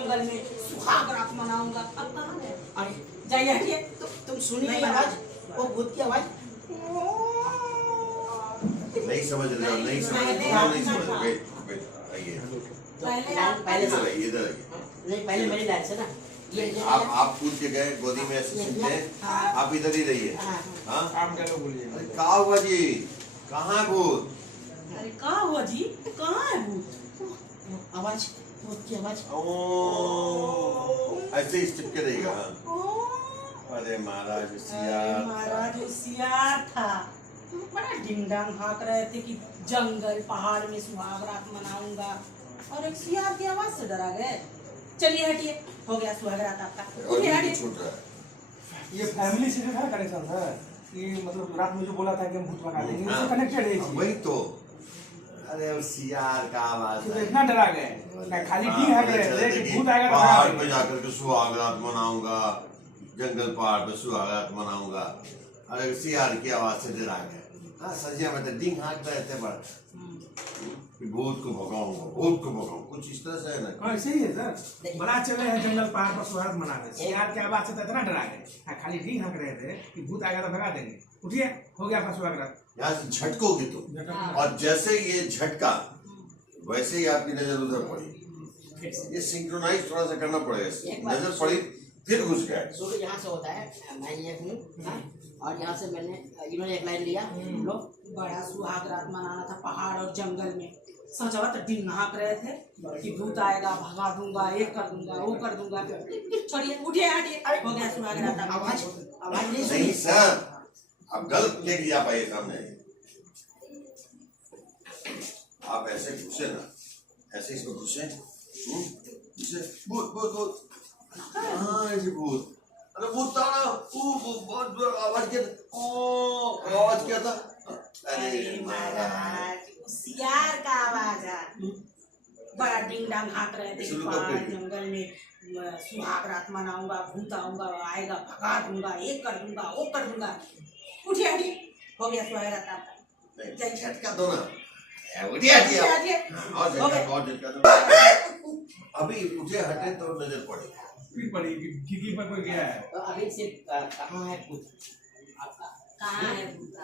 जंगल में सुहाग रात मनाऊंगा। अब कहाँ है? अरे जाइए हटिए। तुम सुनिए आवाज, वो भूत की आवाज। नहीं समझ रहे हो, नहीं समझ रहे हो, नहीं समझ रहे। वेट आइए, पहले इधर आइए, इधर आइए। नहीं, पहले मेरी लाइन से ना ये आप कूद के गए, गोदी में ऐसे सीधे, आप इधर ही रहिए। हाँ काम क्या लोग बोलिए। अरे कहाँ हुआ जी, कहाँ है भूत? अरे कहाँ हुआ जी, कहाँ है भूत? आवाज, भूत की आवाज। ऐसे ही चिपके रहेगा। अरे महाराज होशियार, महाराज होशियार था। बड़ा डिंगडांग हाँक रहे थे कि जंगल पहाड़ में सुहाग रात मनाऊंगा, और एक सियार की आवाज से डरा गए। चलिए हटिए, हो गया सुहाग रात आपका। और उठिए भी हटिए। छूट रहा है। ये फैमिली से जो है कनेक्शन है कि मतलब रात में जो बोला था कि हम भूत भगा देंगे, इससे कनेक्टेड है ये चीज। वही तो। अरे होशियार का आवाज तो है। इतना डरा गए, खाली डी हट रहे थे कि भूत आएगा तो पहाड़ भगा पे देंगे। जाकर के सुहाग रात मनाऊंगा, जंगल पहाड़ पे सुहाग रात मनाऊंगा। अरे सियार की आवाज से डरा गए। हाँ सजिया में तो डिंग हाँक रहे थे कि भूत को भगाऊंगा, भूत को भगाऊंगा, कुछ इस तरह से है ना। हाँ ऐसे ही है सर, बड़ा चले हैं जंगल पहाड़ पर सुहाग मना रहे, सियार की आवाज से तो इतना डरा गए, खाली डी हक रहे थे कि भूत आएगा तो भगा देंगे। उठिए, हो गया आपका सुहाग रात। यहाँ से झटकोगी तुम, और जैसे ये झटका वैसे ही आपकी नजर उधर पड़ी। ये सिंक्रोनाइज थोड़ा सा करना पड़ेगा। नजर पड़ी फिर घुस गए। शुरू यहाँ से होता है, मैं ये हूँ और यहाँ से मैंने इन्होंने एक लाइन लिया, हम लोग बड़ा सुहाग रात मनाना था पहाड़ और जंगल में। समझा तो डिंग हाँक रहे थे कि भूत आएगा भगा दूंगा, ये कर दूंगा, वो कर दूंगा। छोड़िए, उठिए हटिए, हो गया सुहाग रात आपका। आवाज आवाज नहीं नहीं सुनी। सर, आप गलत लेके जा पाइए सामने। आप ऐसे घुसे ना, ऐसे इसमें घुसे, घुसे, भूत भूत भूत, हाँ ऐसे भूत। अरे भूत था ना, बहुत जोर आवाज किया था, आवाज क्या था? अरे महाराज, होशियार का आवाज है। बड़ा डिंग डांग हाँक रहे थे कि पहाड़ जंगल में सुहाग रात मनाऊंगा, भूत आऊंगा, आएगा भगा दूंगा, ये कर दूंगा, वो कर दूंगा। उठिए हटिए, हो गया सुहाग रात आपका। नहीं, झटका दो ना, उठिए हटिए, और झटका दो। अभी उठे हटे तो नजर पड़े, फिर पड़ी कि पर कोई गया है। तो अभी सिर्फ कहाँ है भूत? कहाँ है भूत?